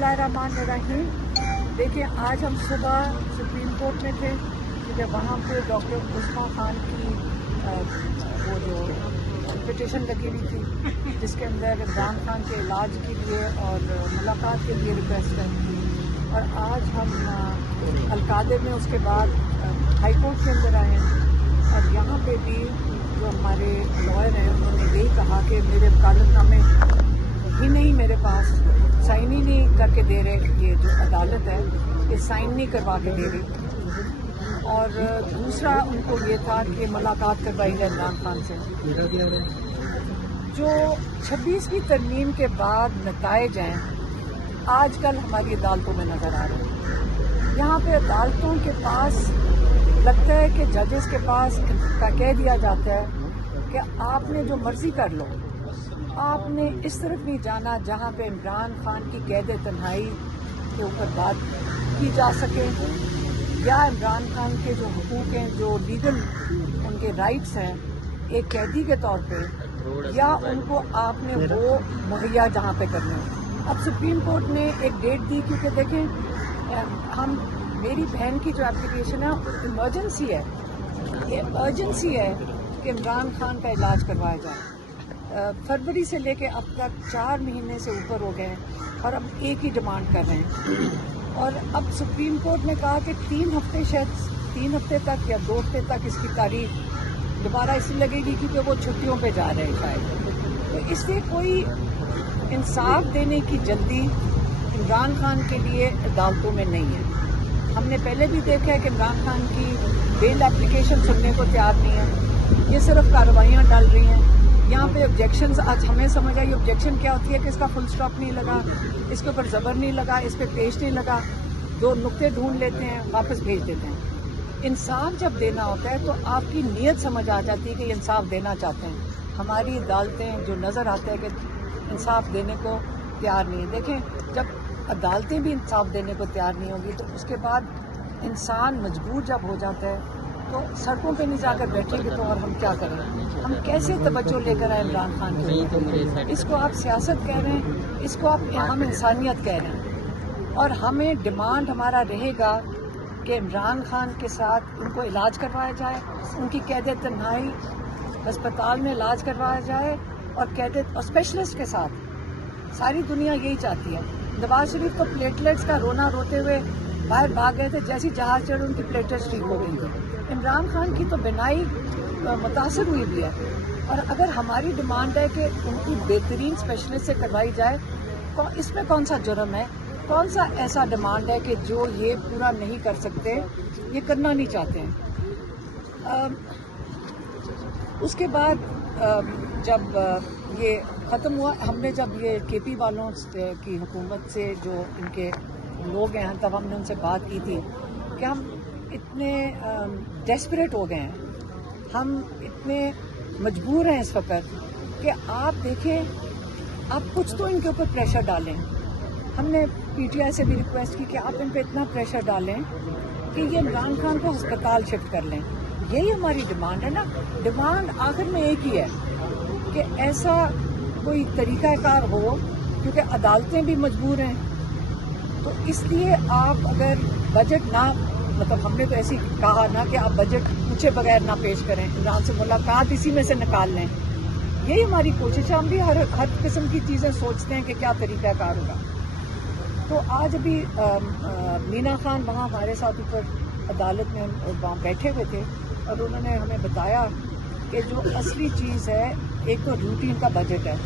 बिस्मिल्लाहिर्रहमानिर्रहीम। देखिए, आज हम सुबह सुप्रीम कोर्ट में थे कि वहाँ पे डॉक्टर उस्मा खान की वो जो पिटीशन लगी हुई थी जिसके अंदर इमरान खान के इलाज के लिए और मुलाकात के लिए रिक्वेस्ट है। और आज हम अलकादे में उसके बाद हाई कोर्ट के अंदर आए हैं और यहाँ पे भी जो हमारे लॉयर हैं उन्होंने यही कहा कि मेरे वकालतनामे ही नहीं मेरे पास साइन ही नहीं करके दे रहे, ये जो अदालत है ये साइन नहीं करवा के दे रही। और दूसरा उनको ये था कि मुलाकात करवाई जाए इमरान खान से। जो 26वीं तरमीम के बाद नताइज हैं आजकल हमारी अदालतों में नज़र आ रहे हैं। यहाँ पे अदालतों के पास लगता है कि जजेस के पास कह दिया जाता है कि आपने जो मर्जी कर लो, आपने इस तरफ नहीं जाना जहाँ पे इमरान खान की कैद तन्हाई के ऊपर बात की जा सके या इमरान खान के जो हुकूक हैं, जो लीगल उनके राइट्स हैं एक कैदी के तौर पे, या उनको आपने वो मुहैया जहाँ पे करने हो। अब सुप्रीम कोर्ट ने एक डेट दी क्योंकि देखें मेरी बहन की जो एप्लीकेशन है इमरजेंसी है, ये अर्जेंसी है कि इमरान खान का इलाज करवाया जाए। फरवरी से लेके अब तक 4 महीने से ऊपर हो गए हैं और अब एक ही डिमांड कर रहे हैं। और अब सुप्रीम कोर्ट ने कहा कि 3 हफ्ते, शायद 3 हफ्ते तक या 2 हफ्ते तक इसकी तारीख दोबारा इसलिए लगेगी क्योंकि वो छुट्टियों पे जा रहे हैं शायद। तो इससे कोई इंसाफ देने की जल्दी इमरान खान के लिए अदालतों में नहीं है। हमने पहले भी देखा है कि इमरान खान की बेल एप्लीकेशन सुनने को तैयार नहीं है, ये सिर्फ कार्रवाइयाँ डाल रही हैं। यहाँ पे ऑब्जेक्शंस, आज हमें समझ आई ऑब्जेक्शन क्या होती है कि इसका फुल स्टॉप नहीं लगा, इसके ऊपर ज़बर नहीं लगा, इस पर पेश नहीं लगा, 2 नुक्ते ढूंढ लेते हैं, वापस भेज देते हैं। इंसाफ जब देना होता है तो आपकी नीयत समझ आ जाती है कि इंसाफ देना चाहते हैं। हमारी अदालतें जो नज़र आता है कि इंसाफ देने को तैयार नहीं है। देखें, जब अदालतें भी इंसाफ देने को तैयार नहीं होगी तो उसके बाद इंसान मजबूर जब हो जाता है तो सड़कों पे नहीं जाकर बैठेंगे तो और हम क्या करें? हम कैसे तवज्जो लेकर आए इमरान खान के? इसको आप सियासत कह रहे हैं, इसको हम इंसानियत कह रहे हैं। और हमें डिमांड हमारा रहेगा कि इमरान खान के साथ उनको इलाज करवाया जाए, उनकी कैद तन्हाई अस्पताल में इलाज करवाया जाए और और स्पेशलिस्ट के साथ। सारी दुनिया यही चाहती है। नवाज शरीफ तो प्लेटलेट्स का रोना रोते हुए बाहर भाग गए थे, जैसी जहाज चढ़े उनकी प्लेटलेट्स ठीक हो गई थी। इमरान खान की तो बिनाई मुतासर हुई भी है। और अगर हमारी डिमांड है कि उनकी बेहतरीन स्पेशलिस्ट से करवाई जाए तो इसमें कौन सा जुर्म है? कौन सा ऐसा डिमांड है कि जो ये पूरा नहीं कर सकते, ये करना नहीं चाहते हैं? उसके बाद जब ये ख़त्म हुआ, हमने जब ये केपी वालों की हुकूमत से जो इनके लोग हैं तब हमने उनसे बात की थी कि हम इतने डेस्परेट हो गए हैं, हम इतने मजबूर हैं इस वक्त कि आप देखें, आप कुछ तो इनके ऊपर प्रेशर डालें। हमने पीटीआई से भी रिक्वेस्ट की कि आप इन पे इतना प्रेशर डालें कि ये इमरान खान को अस्पताल शिफ्ट कर लें। यही हमारी डिमांड है ना। डिमांड आखिर में एक ही है कि ऐसा कोई तरीक़ाकार हो, क्योंकि अदालतें भी मजबूर हैं। तो इसलिए आप अगर बजट ना, मतलब हमने तो ऐसे कहा ना कि आप बजट पूछे बगैर ना पेश करें, इमरान से मुलाकात इसी में से निकाल लें। यही हमारी कोशिश है। हम भी हर किस्म की चीज़ें सोचते हैं कि क्या तरीक़ाकार होगा। तो आज अभी मीना खान वहाँ हमारे साथ ऊपर अदालत में वहाँ बैठे हुए थे और उन्होंने हमें बताया कि जो असली चीज़ है एक तो रूटीन का बजट है।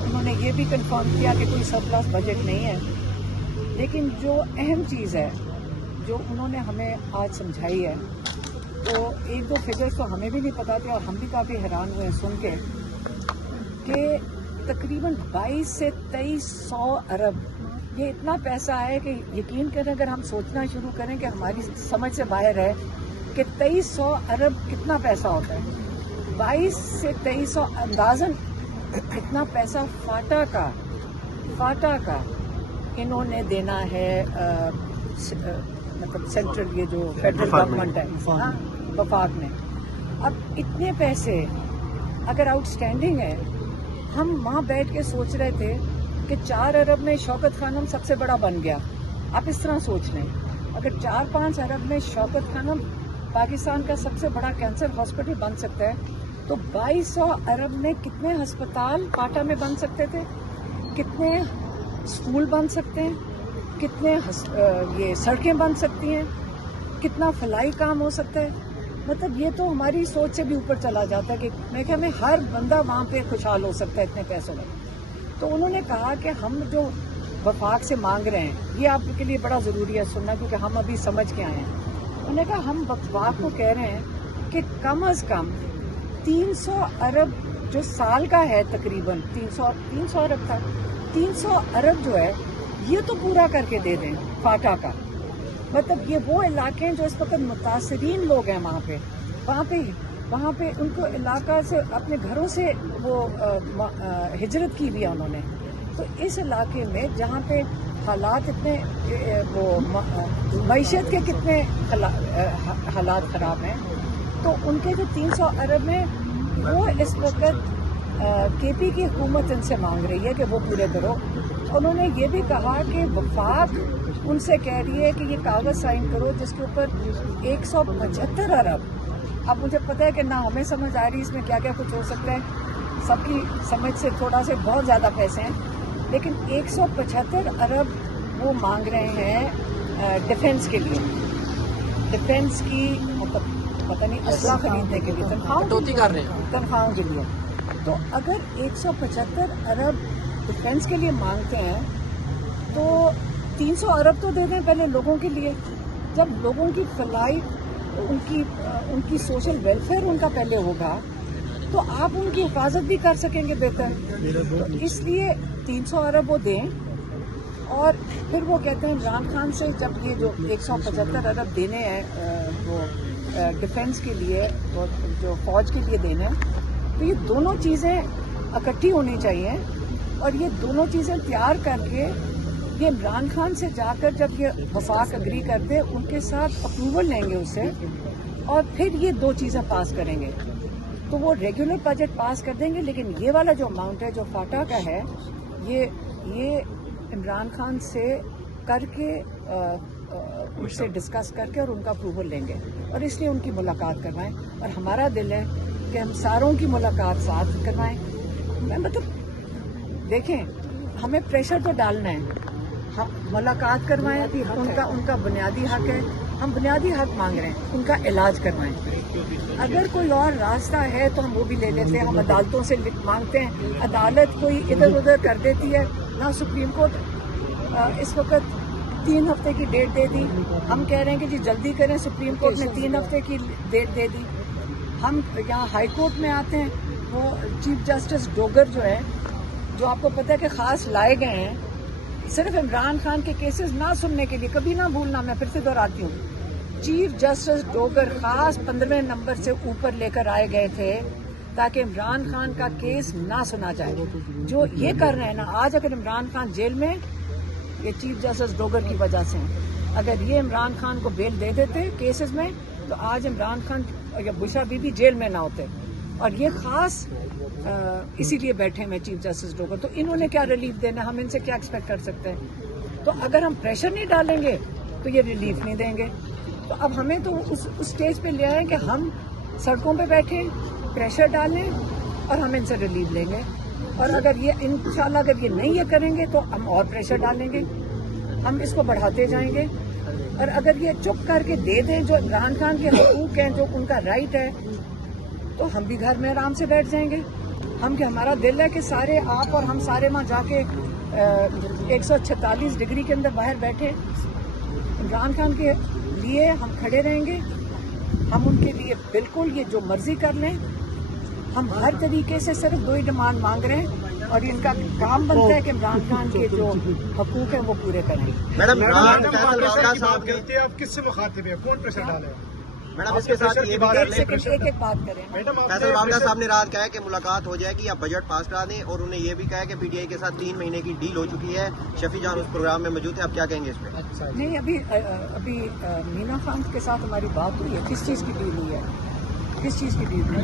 उन्होंने ये भी कंफर्म किया कि कोई सरप्लस बजट नहीं है, लेकिन जो अहम चीज़ है जो उन्होंने हमें आज समझाई है, तो 1-2 फिगर्स तो हमें भी नहीं पता थे और हम भी काफ़ी हैरान हुए सुन के कि तकरीबन 22 से 2300 अरब, ये इतना पैसा है कि यकीन करें अगर हम सोचना शुरू करें कि हमारी समझ से बाहर है कि 2300 अरब कितना पैसा होता है। 22 से 2300 अंदाज़न इतना पैसा फाटा का इन्होंने देना है, मतलब सेंट्रल ये जो फेडरल गवर्नमेंट है, हाँ, वफाक ने। अब इतने पैसे अगर आउटस्टैंडिंग है, हम वहाँ बैठ के सोच रहे थे کہ 4 अरब में शौकत खानम सबसे बड़ा बन गया। आप इस तरह सोच लें, अगर 4-5 अरब में शौकत खानम पाकिस्तान का सबसे बड़ा कैंसर हॉस्पिटल बन सकता है, तो 2200 अरब में कितने अस्पताल क्वाटा में बन सकते थे, कितने स्कूल बन सकते हैं, कितने ये सड़कें बन सकती हैं, कितना फलाई काम हो सकता है। मतलब ये तो हमारी सोच से भी ऊपर चला जाता है कि मैं क्या, मैं हर बंदा वहाँ पे खुशहाल हो सकता है इतने पैसों में। तो उन्होंने कहा कि हम जो वफाक से मांग रहे हैं, ये आपके लिए बड़ा ज़रूरी है सुनना, क्योंकि हम अभी समझ के आए हैं। उन्होंने कहा हम वफाक को कह रहे हैं कि कम अज़ कम 300 अरब जो साल का है, तकरीबन 300 अरब था, 300 अरब जो है ये तो पूरा करके दे दें फाटा का। मतलब ये वो इलाके हैं जो इस वक्त मुतासरीन लोग हैं वहाँ पे उनको इलाका से अपने घरों से वो हिजरत की भी है उन्होंने। तो इस इलाके में जहाँ पे हालात इतने वो मईशत के कितने हालात ख़राब हैं, तो उनके जो 300 अरब में वो इस वक्त केपी की हुकूमत इनसे मांग रही है कि वो पूरे करो। उन्होंने ये भी कहा कि वफाक उनसे कह रही है कि ये कागज़ साइन करो जिसके ऊपर 175 अरब। अब मुझे पता है कि ना हमें समझ आ रही इसमें क्या क्या कुछ हो सकता है, सबकी समझ से थोड़ा से बहुत ज़्यादा पैसे हैं, लेकिन 175 अरब वो मांग रहे हैं डिफेंस के लिए, डिफेंस की मतलब पता नहीं असला खरीदने के लिए, तनख्वाहों के लिए। तो अगर 175 अरब डिफेंस के लिए मांगते हैं तो 300 अरब तो दे दें पहले लोगों के लिए। जब लोगों की फलाई, उनकी सोशल वेलफेयर उनका पहले होगा तो आप उनकी हिफाजत भी कर सकेंगे बेहतर। तो इसलिए 300 अरब वो दें। और फिर वो कहते हैं इमरान खान से जब ये जो 175 अरब देने हैं वो डिफेंस के लिए, वो जो फौज के लिए देने हैं, तो ये दोनों चीज़ें इकट्ठी होनी चाहिए। और ये दोनों चीज़ें तैयार करके ये इमरान खान से जाकर जब ये वफाक अग्री कर दे, उनके साथ अप्रूवल लेंगे उससे, और फिर ये दो चीज़ें पास करेंगे तो वो रेगुलर बजट पास कर देंगे। लेकिन ये वाला जो अमाउंट है जो फाटा का है, ये इमरान खान से करके उससे डिस्कस करके और उनका अप्रूवल लेंगे, और इसलिए उनकी मुलाकात करवाएं। और हमारा दिल है कि हम सारों की मुलाकात साथ करवाएं। मतलब देखें, हमें प्रेशर तो डालना है, हम मुलाकात करवाएं, उनका बुनियादी हक है, हम बुनियादी हक मांग रहे हैं, उनका इलाज करवाएं। अगर कोई और रास्ता है तो हम वो भी ले लेते हैं, हम अदालतों से मांगते हैं, अदालत कोई इधर उधर कर देती है ना। सुप्रीम कोर्ट इस वक्त 3 हफ्ते की डेट दे दी, हम कह रहे हैं कि जी जल्दी करें, सुप्रीम कोर्ट ने 3 हफ्ते की डेट दे दी। हम यहाँ हाई कोर्ट में आते हैं, वो चीफ जस्टिस डोगर जो है, जो आपको पता है कि ख़ास लाए गए हैं सिर्फ इमरान खान के केसेस ना सुनने के लिए, कभी ना भूलना, मैं फिर से दोहराती हूँ, चीफ जस्टिस डोगर खास 15वें नंबर से ऊपर लेकर आए गए थे ताकि इमरान खान का केस ना सुना जाए। जो ये कर रहे हैं ना, आज अगर इमरान खान जेल में, ये चीफ जस्टिस डोगर की वजह से, अगर ये इमरान खान को बेल दे देते केसेस में, तो आज इमरान खान या बुशरा बीबी जेल में ना होते। और ये खास इसीलिए बैठे हैं चीफ जस्टिस डोगर। तो इन्होंने क्या रिलीफ देना, हम इनसे क्या एक्सपेक्ट कर सकते हैं? तो अगर हम प्रेशर नहीं डालेंगे तो ये रिलीफ नहीं देंगे। तो अब हमें तो उस स्टेज पे ले आए कि हम सड़कों पे बैठे, प्रेशर डालें और हम इनसे रिलीफ लेंगे। और अगर ये इंशाल्लाह अगर ये नहीं ये करेंगे तो हम और प्रेशर डालेंगे, हम इसको बढ़ाते जाएंगे। और अगर ये चुप करके दे दें जो इमरान खान के हकूक हैं, जो उनका राइट है, तो हम भी घर में आराम से बैठ जाएंगे। हम कि हमारा दिल है कि सारे आप और हम सारे वहाँ जाके 146 डिग्री के अंदर बाहर बैठे, इमरान खान के लिए हम खड़े रहेंगे। हम उनके लिए बिल्कुल ये जो मर्जी कर लें, हम हर तरीके से सिर्फ 2 ही डिमांड मांग रहे हैं, और इनका काम बनता है कि इमरान खान के जो हकूक हैं वो पूरे करें। मैडम आप किससे मुखातिब है, कौन प्रेशर डाले? मैडम इसके साथ ये भी एक बात करें। फैसल मामला साहब ने रात कहा है कि मुलाकात हो जाएगी, आप बजट पास करा दें, और उन्हें ये भी कहा है कि पीटीआई के साथ 3 महीने की डील हो चुकी है। शफी जान उस प्रोग्राम में मौजूद है, आप क्या कहेंगे इस पे? नहीं, अभी मीना खान के साथ हमारी बात हुई है। किस चीज़ की डील हुई है? किस चीज़ की डील है?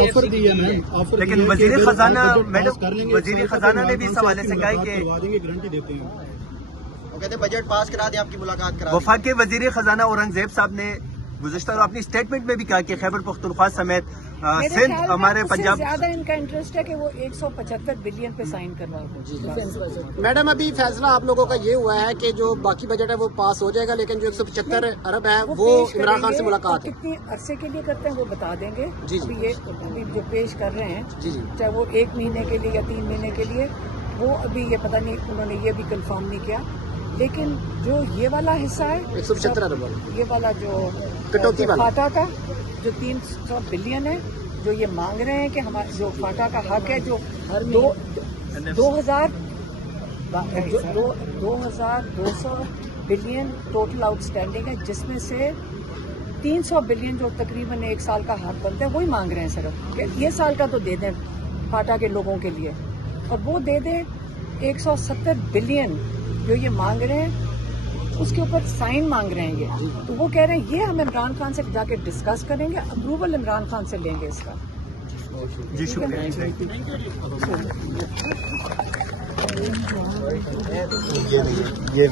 ऑफर दी है मैम, ऑफर लेकिन दी है वजीर कि खजाना अगर बजट मैडम पास कर लेंगे, वजीर खजाना ने भी इस हवाले से कहा है कि करवा देंगे, गारंटी देते हैं। वो कहते हैं बजट पास करा दे, आपकी मुलाकात करा दें। वफाकी वजीर खजाना औरंगजेब साहब ने गुज़श्ता अपनी स्टेटमेंट में भी कहा कि खैबर पख्तूनख्वा समेत मेरे सिंध ख्याल में हमारे उससे पंजाब ज्यादा इनका इंटरेस्ट है कि वो 175 बिलियन पे साइन करवा। मैडम अभी फैसला आप लोगों का ये हुआ है कि जो बाकी बजट है वो पास हो जाएगा, लेकिन जो 175 अरब है वो पेश इमरान खान करेंगे, से मुलाकात है। कितनी अरसे के लिए करते हैं वो बता देंगे। जी, जी। अभी ये अभी जो पेश कर रहे हैं, जी जी चाहे वो 1 महीने के लिए या 3 महीने के लिए, वो अभी ये पता नहीं, उन्होंने ये भी कंफर्म नहीं किया। लेकिन जो ये वाला हिस्सा है 175 अरब वाला। ये वाला जो कटौती वाला। फाटा का जो 300 बिलियन है, जो ये मांग रहे हैं कि हमारे जो फाटा का हक है, जो 2200 बिलियन टोटल आउटस्टैंडिंग है, जिसमें से 300 बिलियन जो तकरीबन 1 साल का हक बनता है वही मांग रहे हैं सिर्फ कि ये साल का तो दे दें फाटा के लोगों के लिए, और वो दे दें 170 बिलियन जो ये मांग रहे हैं उसके ऊपर साइन मांग रहे हैं ये। तो वो कह रहे हैं ये हम इमरान खान से जाके डिस्कस करेंगे, अप्रूवल इमरान खान से लेंगे इसका। जी शुक्रिया। ये